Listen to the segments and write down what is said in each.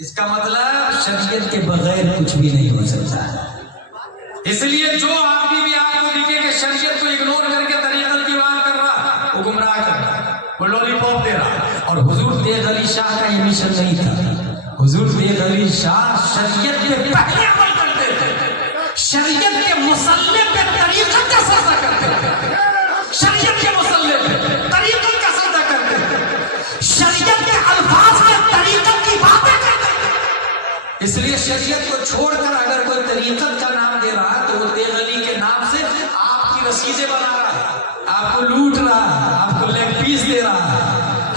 اس کا مطلب شریعت کے بغیر کچھ بھی نہیں ہو سکتا ہے. اس لیے جو آدمی بھی آپ کو دکھے کہ شریعت کو اگنور کر کے طریقت کی بات کر رہا وہ گمراہ کر رہا, وہ لولی پاپ دے رہا. اور حضور دیغ علی شاہ کا یہ مشن نہیں تھا. حضور دیغ علی شاہ شریعت پہ پہلے عمل کرتے تھے, شریعت کے مسلح پہ طریقت کا سجدہ کرتے تھے, شریعت کے مسلح پہ طریقت کا سجدہ کرتے تھے, شریعت کے الفاظ میں طریقت کی باتیں کرتے تھے. اس لیے شریعت کو چھوڑ کر اگر کوئی طریقت کا نام دے رہا تو وہ دیغ علی کے نام سے آپ کی رسیدیں بنا رہا ہے, آپ کو لوٹ رہا ہے, آپ کو لیگ پیس دے رہا ہے.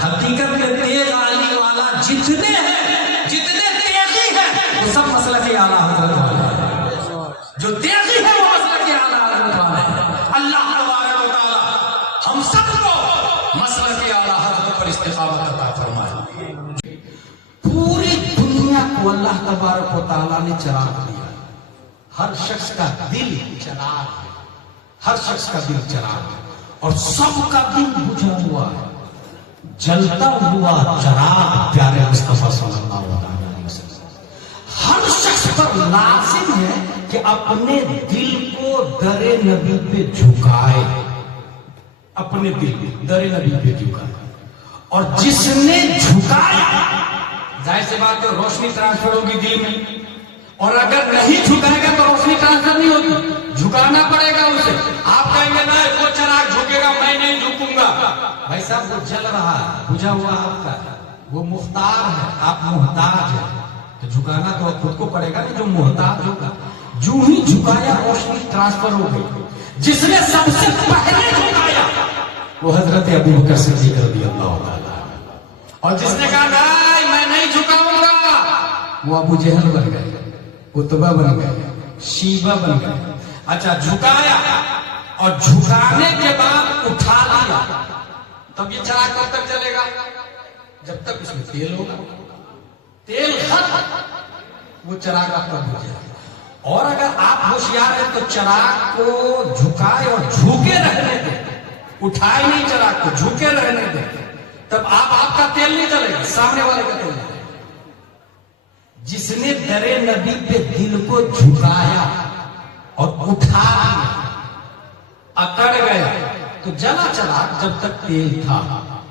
حقیقت میں دیغ علی والا جتنے ہیں, جتنے تیغی ہیں, وہ سب مسلک اعلیٰ حضرت والے ہیں. جو تیغی ہے وہ مسلک اعلیٰ حضرت والے ہیں. اللہ تبارک و تعالی ہم سب کو مسلک اعلیٰ حضرت پر استقامت عطا فرمائے. پوری دنیا کو اللہ تبارک و تعالی نے چراغ دیا. ہر شخص کا دل چراغ ہے, ہر شخص کا دل چراغ ہے, اور سب کا دل بجھا ہوا ہے. جلتا ہوا چراغ پیارے مصطفیٰ صلی اللہ علیہ وسلم. ہر شخص پر لازم ہے کہ اپنے دل کو در نبی پہ جھکائے, اپنے دل کو در نبی پہ جھکائے. اور جس نے جھکایا, ظاہر سی بات ہے روشنی ٹرانسفر ہوگی دل میں, اور اگر نہیں جھکائے گا تو روشنی ٹرانسفر نہیں ہوگی. جھکانا پڑے گا اسے. آپ کہیں گے نا وہ چراغ جھکے گا میں نہیں جھکوں گا, بھائی صاحب وہ جل رہا ہے, بجھا ہوا آپ کا, وہ مختار ہے, آپ محتاج ہیں, تو جھکانا تو خود کو پڑے گا. جو محتاج ہوگا جو ہی جھکایا روشنی ٹرانسفر ہو گئی. جس نے سب سے پہلے جھکایا وہ حضرت ابو بکر صدیق رضی اللہ تعالیٰ, اور جس نے کہا نہیں میں نہیں جھکاؤں گا وہ ابو جہل بن گئے, عتبہ بن گئے, شیبہ بن گئے. اچھا جھکایا, اور جھکانے کے بعد اٹھا لیا, تب یہ چراغ کب تک چلے گا؟ جب تک اس میں تیل ہوگا. تیل ختم وہ چراغ آپ تک بجھے. اور اگر آپ ہوشیار ہیں تو چراغ کو جھکائے اور جھوکے رہنے دیں, اٹھائے نہیں چراغ کو, جھوکے رہنے دیں, تب آپ کا تیل نہیں چلے گا, سامنے والے کا تیل چلے گا. جس نے در نبی پہ دل کو جھکایا اور اٹھا لیا, اکڑ گیا, تو جلا چراغ جب تک تیل تھا.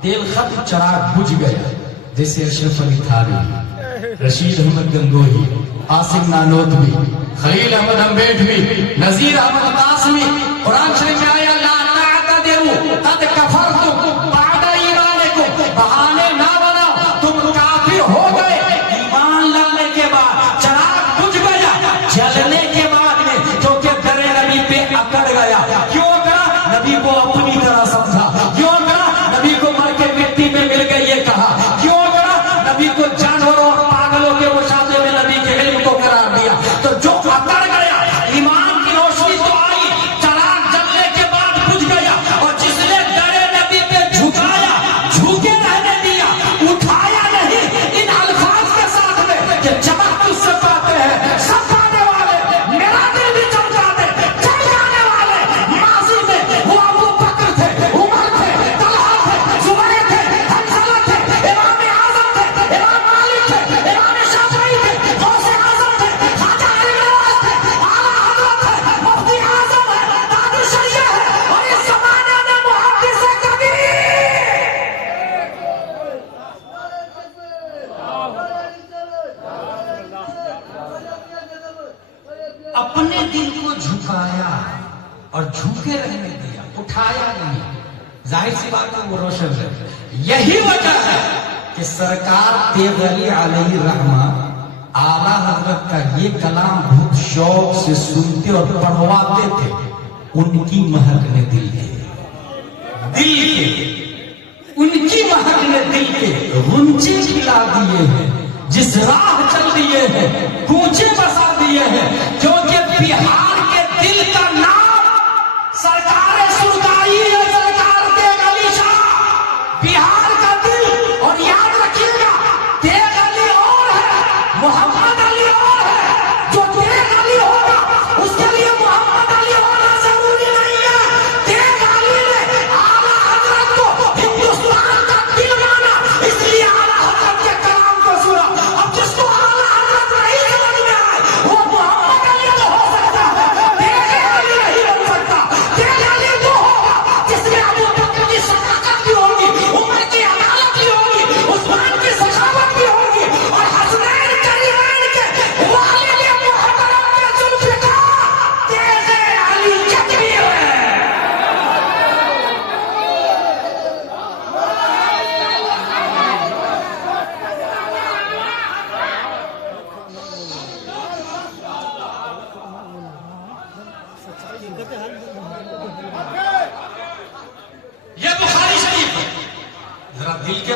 تیل ختم, چراغ بجھ گیا. جیسے اشرف علی تھانوی, رشید احمد گنگوہی, عاصم نانوتوی, خلیل احمد امبیڈوی, نذیر احمد قاسمی, قرآن شریف میں آیا لا تعتذروا قد کفرتم بعد ایمانکم, بہانے نہ بناؤ تم کافر ہو گئے ایمان لانے کے بعد. چراغ بجھ گیا جلنے کے بعد میں, جو کہ در نبی پہ اکڑ گیا. کیوں کرا؟ نبی کو اپنی طرح سمجھا. کیوں کرا؟ نبی کو مر کے مٹی میں مل گئی یہ کہا. کیوں کرا؟ نبی کو جانوروں اور پاگلوں کے مشابہ میں نبی کے علم کو قرار دیا. تو جو اکڑ گیا, ایمان کی روشنی تو آئی, چراغ جلنے کے بعد بجھ گیا. اور جس نے در نبی پہ جھکایا, جھکے رہنے دیا, اٹھایا نہیں, ان الفاظ کے ساتھ میں کہ چمک تجھ سے پاتے ہیں سب پانے والے, میرا دل بھی چمکا دے, چل جانے والے. ماضی میں وہ ابو بکر تھے, عمر تھے, طلحہ تھے, زبیر تھے, حنظلہ تھے, امام اعظم تھے, امام مالک تھے, امام شافعی تھے, غوث اعظم تھے, خواجہ علی نواز تھے, اعلیٰ حضرت ہے, مفتی اعظم ہے, تاج الشریعہ ہے, اور اس زمانے میں محدث کبیر. اپنے دل کو جھکایا اور جھوکے رہنے دیا, اٹھایا نہیں. ظاہر سی بات ہے وہ روشن ہے. یہی وجہ ہے کہ سرکار دیغ علی علیہ رحمہ اعلیٰ حضرت کا یہ کلام بہت شوق سے سنتے اور پڑھواتے تھے. ان کی مہک نے دل کے, دل کے, ان کی مہک نے دل کے غنچے کھلا دیے ہیں, جس راہ چل دیے ہیں, کوچے بسا دیے ہیں. جو کہ بہار کے دل کا نام سرکار سردائی ہے, سرکار دیغ علی شاہ, بہار کا دل. اور یاد رکھیے گا دیغ علی اور ہے, محمد علی اور ہے. جو دیغ علی ہوگا اس کے لیے محمد علی ہونا ضروری نہیں ہے. دیغ علی نے اعلیٰ حضرت کو ہندوستان کا دل مانا, اس لیے اعلیٰ حضرت کے کلام کو سنا. اب جس کو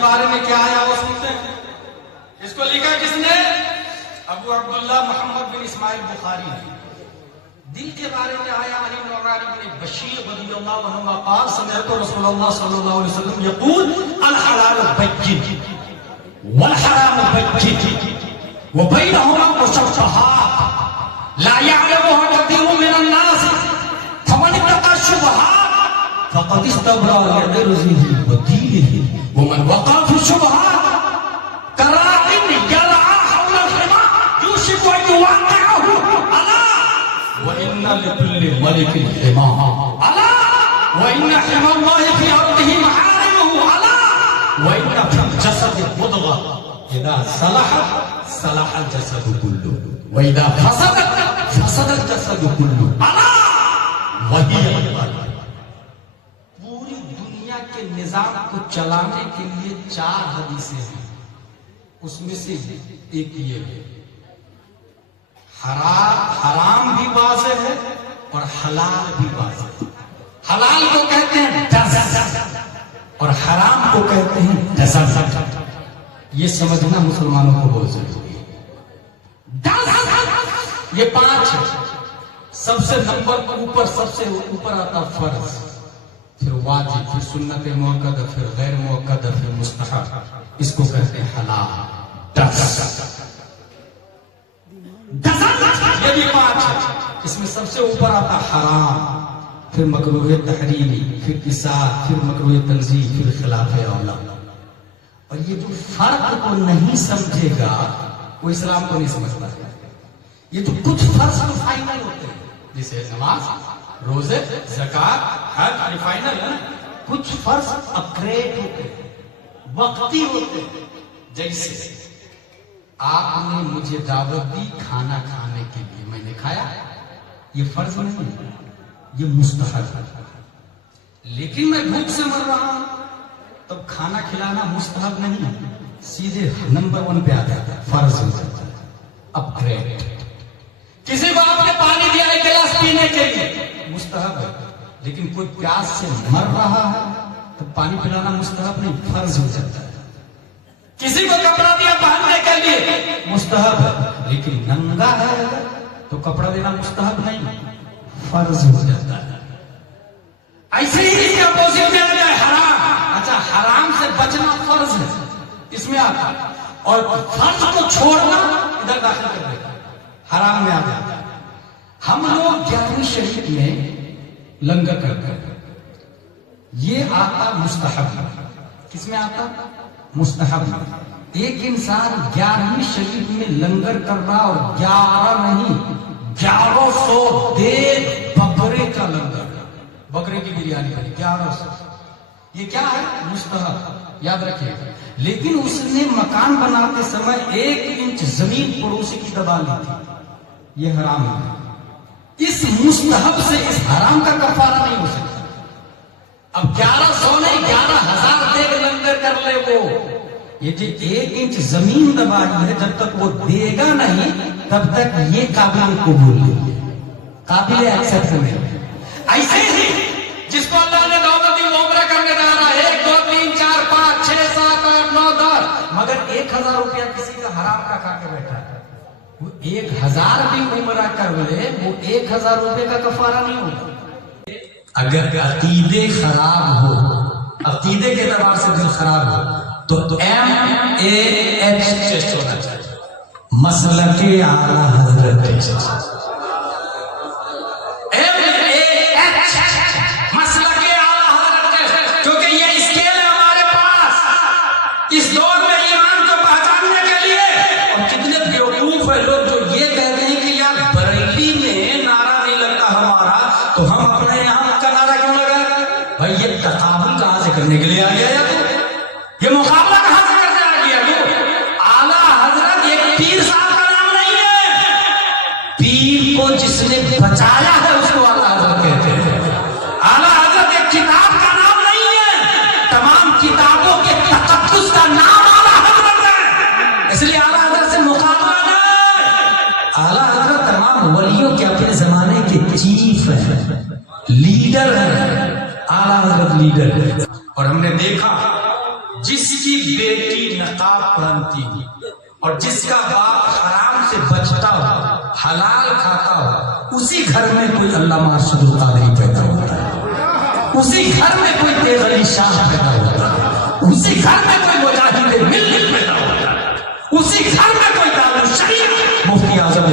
بارے میں کیا آیا وہ سنتے ہیں. اس کو لکھا کس نے؟ ابو عبداللہ محمد بن اسماعیل بخاری نے. دل کے بارے میں آیا علی بن عمران بن بشیر رضی اللہ عنہما قال سمعت رسول اللہ صلی اللہ علیہ وسلم یقول الحلال بین والحرام بین وبینہما مشبہات لا يعلمها كثير من الناس فمن اتقى الشبهات فقد استبرأ لعرضه ودينه ومن وقع في الشبهات كراع يرعى حول الحمى يوشك أن يوقعه ألا وإن لكل ملك حمى ألا وإن حمى الله في أرضه محارمه ألا وإن في الجسد مضغة إذا صلح صلح الجسد كله وإذا فسد الجسد كله ألا وهي القلب. پوری دنیا کے نظام کو چلانے کے لیے 4 حدیثیں ہیں. اس میں سے ایک یہ ہے حرام بھی واضح ہے اور حلال بھی واضح ہے. حلال کو کہتے ہیں دز اور حرام کو کہتے ہیں دزز. یہ سمجھنا مسلمانوں کو بہت ضروری ہے. دز یہ 5 ہے. سب سے نمبر اوپر سب سے اوپر آتا فرض, پھر واجب, پھر سنت موقدہ, پھر غیر موقدہ, پھر مستحب. اس کو کہتے ہیں حلال. یہ بھی 5 ہے. اس میں سب سے اوپر آتا حرام, پھر مکروہ تحریمی, پھر اصاعت, پھر مکروہ تنزیہ, پھر خلاف اولا. اور یہ جو فرق کو نہیں سمجھے گا وہ اسلام کو نہیں سمجھتا ہے. یہ جو کچھ فرض تو فائنل ہوتے ہیں جیسے نماز, روزے, زکات, حج, یہ فائنل ہے. کچھ فرض اپگریڈ ہوتے ہیں, وقتی ہوتے ہیں. جیسے آپ نے مجھے دعوت دی کھانا کھانے کے لیے, میں نے کھایا, یہ فرض نہیں, یہ مستحب ہے. لیکن میں بھوک سے مر رہا ہوں تب کھانا کھلانا مستحب نہیں, سیدھے نمبر 1 پہ آ جاتا ہے, فرض ہو جاتا ہے, اپگریڈ. کسی کو آپ نے پانی دیا ایک گلاس پینے کے لیے, مستحب ہے. لیکن کوئی پیاس سے مر رہا ہے تو پانی پلانا مستحب نہیں, فرض ہو جاتا ہے. کسی کو کپڑا دیا پہننے کے لیے, مستحب ہے. لیکن ننگا ہے تو کپڑا دینا مستحب نہیں, فرض ہو جاتا ہے. ایسے ہی اس کے اپوزٹ میں آ جائے حرام. اچھا حرام سے بچنا فرض ہے, اس میں آتا ہے, اور فرض کو چھوڑنا ادھر داخل کر دیتا ہے, حرام میں آ جاتا ہے. ہم لوگ 11ویں شریعت میں لنگر کرتے ہیں, یہ آتا مستحب. کس میں آتا؟ مستحب. ایک انسان 11ویں شریعت میں لنگر کر رہا اور 11 نہیں 1100 دیگ بکرے کا لنگر, بکرے کی بریانی بنی 1100. یہ کیا ہے؟ مستحب, یاد رکھیے. لیکن اس نے مکان بناتے سمے 1 انچ زمین پڑوسی کی دبا لی تھی, یہ حرام ہے. اس مستحب سے اس حرام کا کفارہ نہیں ہو سکتا. اب 1100 نہیں 11,000 دیگ لنگر کر لے وہ, یہ جو 1 انچ زمین دبائی ہے جب تک وہ دے گا نہیں تب تک یہ قابل قبول نہیں ہے, قابل ایکسپٹ نہیں. ایسے ہی جس کو اللہ نے دعوت دی وہ عمرہ کرنے جا رہا ہے, 1 2 3 4 5 6 7 8 9 10, مگر 1000 روپیہ کسی کا حرام کا کھا کے بیٹھا ہے, وہ 1000 بھی عمرہ کر لے وہ 1000 روپے کا کفارہ نہیں ہوگا. اگر عقیدے خراب ہو, عقیدے کے اعتبار سے دل خراب ہو تو MAH ٹیسٹ ہونا چاہیے, مسلک اعلیٰ حضرت ٹیسٹ. اس دور میں ایمان کو پہچاننے کے لیے, اور کتنے بیوقوف ہیں لوگ جو یہ کہتے ہیں کہ یار بریلی میں نعرہ نہیں لگتا ہمارا تو ہم اپنے یہاں کا نعرہ کیوں لگائیں؟ بھائی یہ تقابل کہاں سے کرنے کے لیے آ گیا, یہ مقابلہ کہاں سے کرنے آ گیا؟ اعلیٰ حضرت ایک پیر صاحب کا نام نہیں ہے, پیر کو جس نے بچایا ہے اس کو اعلیٰ حضرت کہتے ہیں. اعلیٰ حضرت ایک کتاب کا نام نہیں ہے, تمام کتابوں کے تقدس کا نام اعلیٰ حضرت ہے, اس لیے اعلیٰ حضرت سے مقابلہ نہیں. اعلیٰ حضرت تمام ولیوں کے اپنے زمانے کے چیف ہیں, لیڈر ہیں. اعلیٰ حضرت لیڈر ہے. اور ہم نے دیکھا جس کی نقاب پہنتی ہو اور جس کا باپ حرام سے بچتا ہو حلال کھاتا ہو اسی گھر میں کوئی علامہ ارشد القادری پیدا ہوتا ہے، اسی گھر میں کوئی تیغ علی شاہ پیدا ہوتا ہے، اسی گھر میں کوئی مجاہد ملت پیدا ہوتا ہے، اسی گھر میں کوئی دارالشریعہ مفتی اعظم